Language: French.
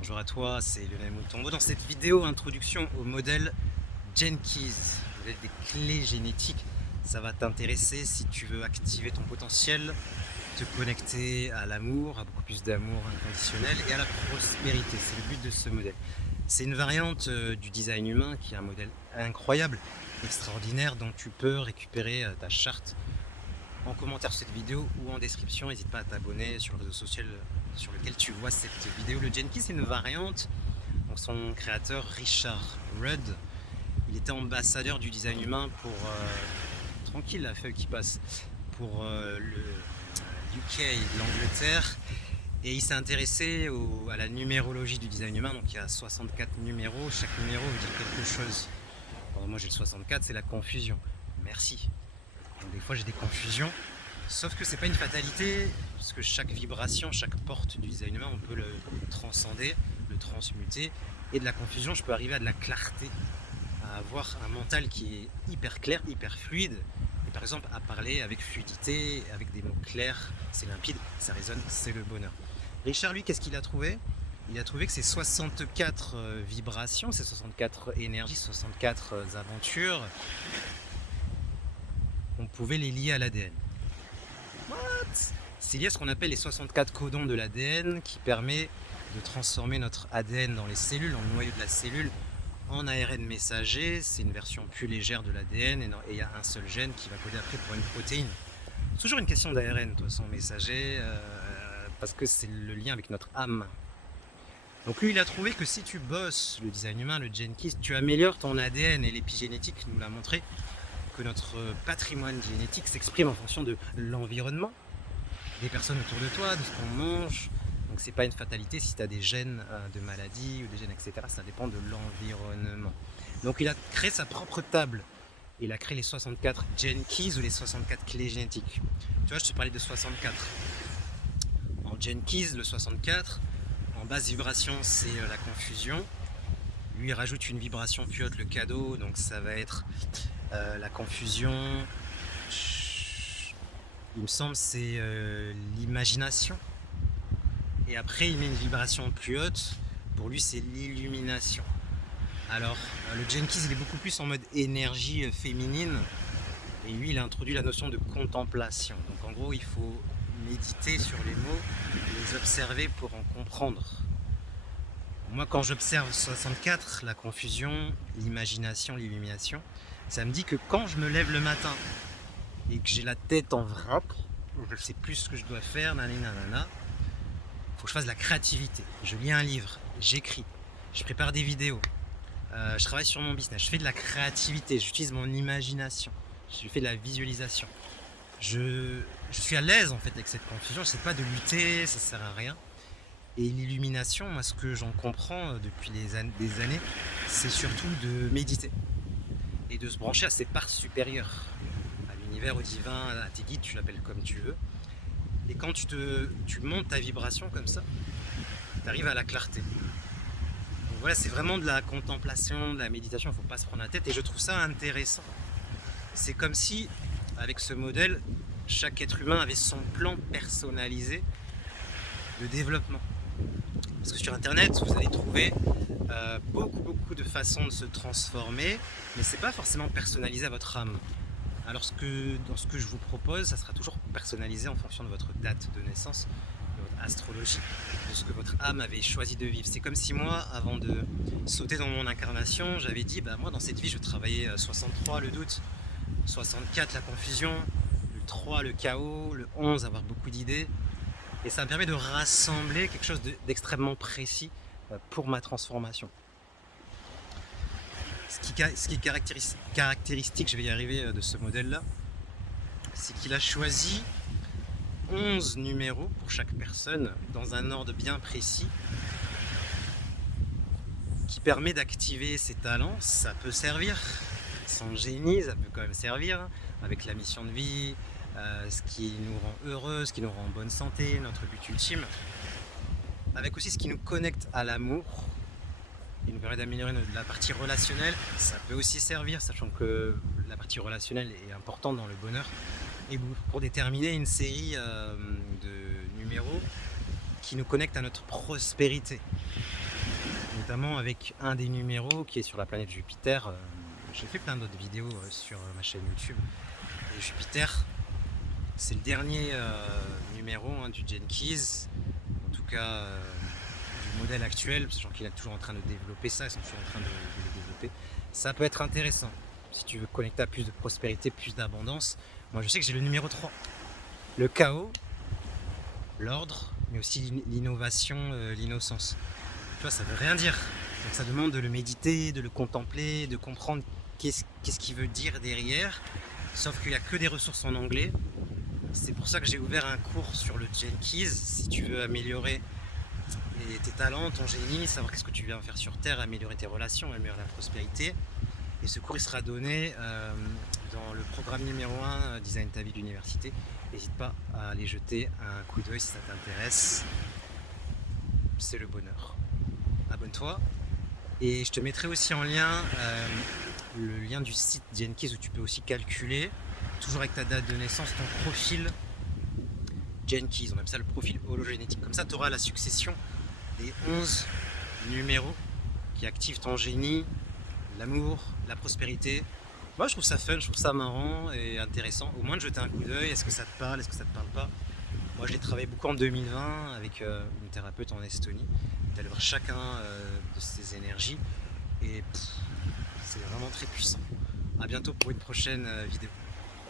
Bonjour à toi, c'est Lionel Moutombo. Dans cette vidéo, introduction au modèle Jenkins, modèle des clés génétiques. Ça va t'intéresser si tu veux activer ton potentiel, te connecter à l'amour, à beaucoup plus d'amour inconditionnel et à la prospérité. C'est le but de ce modèle. C'est une variante du design humain qui est un modèle incroyable, extraordinaire, dont tu peux récupérer ta charte en commentaire sur cette vidéo ou en description. N'hésite pas à t'abonner sur le réseau social sur lequel tu vois cette vidéo. Le Jenkins, c'est une variante. Donc son créateur Richard Rudd, il était ambassadeur du design humain pour tranquille la feuille qui passe pour le UK et l'Angleterre, et il s'est intéressé à la numérologie du design humain. Donc il y a 64 numéros, chaque numéro veut dire quelque chose. Bon, moi j'ai le 64, c'est la confusion. Merci. Donc des fois j'ai des confusions, sauf que c'est pas une fatalité, parce que chaque vibration, chaque porte du design humain, on peut le transcender, le transmuter, et de la confusion, je peux arriver à de la clarté, à avoir un mental qui est hyper clair, hyper fluide, et par exemple à parler avec fluidité, avec des mots clairs, c'est limpide, ça résonne, c'est le bonheur. Richard, lui, qu'est-ce qu'il a trouvé? Il a trouvé que ces 64 vibrations, ces 64 énergies, 64 aventures, on pouvait les lier à l'ADN. C'est lié à ce qu'on appelle les 64 codons de l'ADN, qui permet de transformer notre ADN dans les cellules, dans le noyau de la cellule, en ARN messager. C'est une version plus légère de l'ADN, et il y a un seul gène qui va coder après pour une protéine. C'est toujours une question d'ARN, de toute façon, messager, parce que c'est le lien avec notre âme. Donc lui, il a trouvé que si tu bosses le design humain, le Jenkins, tu améliores ton ADN, et l'épigénétique nous l'a montré, que notre patrimoine génétique s'exprime en fonction de l'environnement, des personnes autour de toi, de ce qu'on mange. Donc c'est pas une fatalité si tu as des gènes de maladie ou des gènes, etc. Ça dépend de l'environnement. Donc il a créé sa propre table. Il a créé les 64 Gene Keys, ou les 64 clés génétiques. Tu vois, je te parlais de 64. En Gene Keys, le 64, en basse vibration, c'est la confusion. Lui, il rajoute une vibration plus haute, le cadeau, donc ça va être la confusion. Il me semble c'est l'imagination. Et après, il met une vibration plus haute. Pour lui, c'est l'illumination. Alors, le Jenkins, il est beaucoup plus en mode énergie féminine. Et lui, il a introduit la notion de contemplation. Donc, en gros, il faut méditer sur les mots, les observer pour en comprendre. Moi, quand j'observe 64, la confusion, l'imagination, l'illumination, ça me dit que quand je me lève le matin et que j'ai la tête en vrac, je sais plus ce que je dois faire, nanana, faut que je fasse de la créativité. Je lis un livre, j'écris, je prépare des vidéos, je travaille sur mon business, je fais de la créativité, j'utilise mon imagination, je fais de la visualisation. Je suis à l'aise en fait avec cette confusion, je sais pas de lutter, ça sert à rien. Et l'illumination, moi ce que j'en comprends depuis des années, c'est surtout de méditer et de se brancher à ses parts supérieures, à l'univers, au divin, à tes guides, tu l'appelles comme tu veux. Et quand tu montes ta vibration comme ça, tu arrives à la clarté. Donc voilà, c'est vraiment de la contemplation, de la méditation, il ne faut pas se prendre la tête, et je trouve ça intéressant. C'est comme si, avec ce modèle, chaque être humain avait son plan personnalisé de développement. Parce que sur internet, vous allez trouver beaucoup de façons de se transformer, mais c'est pas forcément personnalisé à votre âme. Alors dans ce que je vous propose, ça sera toujours personnalisé en fonction de votre date de naissance, de votre astrologie, de ce que votre âme avait choisi de vivre. C'est comme si moi, avant de sauter dans mon incarnation, j'avais dit, moi dans cette vie, je travaillais 63, le doute, 64, la confusion, le 3, le chaos, le 11, avoir beaucoup d'idées. Et ça me permet de rassembler quelque chose d'extrêmement précis pour ma transformation. Ce qui est caractéristique, je vais y arriver, de ce modèle-là, c'est qu'il a choisi 11 numéros pour chaque personne, dans un ordre bien précis, qui permet d'activer ses talents. Ça peut servir, son génie, ça peut quand même servir, avec la mission de vie, ce qui nous rend heureux, ce qui nous rend en bonne santé, notre but ultime, avec aussi ce qui nous connecte à l'amour, qui nous permet d'améliorer la partie relationnelle. Ça peut aussi servir, sachant que la partie relationnelle est importante dans le bonheur, et pour déterminer une série de numéros qui nous connectent à notre prospérité. notamment avec un des numéros qui est sur la planète Jupiter. J'ai fait plein d'autres vidéos sur ma chaîne YouTube. Et Jupiter, c'est le dernier numéro du Jenkins, en tout cas du modèle actuel, sachant qu'il est toujours en train de développer ça, ils sont toujours en train de le développer. Ça peut être intéressant si tu veux connecter à plus de prospérité, plus d'abondance. Moi je sais que j'ai le numéro 3, le chaos, l'ordre, mais aussi l'innovation, l'innocence. Tu vois, ça veut rien dire. Donc ça demande de le méditer, de le contempler, de comprendre qu'est-ce qu'il veut dire derrière. Sauf qu'il n'y a que des ressources en anglais. C'est pour ça que j'ai ouvert un cours sur le Jenkins. Si tu veux améliorer tes talents, ton génie, savoir qu'est-ce que tu viens faire sur Terre, améliorer tes relations, améliorer la prospérité. Et ce cours il sera donné dans le programme numéro 1, Design ta vie de l'université. N'hésite pas à aller jeter un coup d'œil si ça t'intéresse. C'est le bonheur. Abonne-toi. Et je te mettrai aussi en lien le lien du site Jenkins où tu peux aussi calculer, toujours avec ta date de naissance, ton profil Jenkins. On appelle ça le profil hologénétique. Comme ça, tu auras la succession des 11 numéros qui activent ton génie, l'amour, la prospérité. Moi, je trouve ça fun, je trouve ça marrant et intéressant. Au moins de jeter un coup d'œil. Est-ce que ça te parle, est-ce que ça te parle pas? Moi, je l'ai travaillé beaucoup en 2020 avec une thérapeute en Estonie. D'aller voir chacun de ces énergies et c'est vraiment très puissant. A bientôt pour une prochaine vidéo.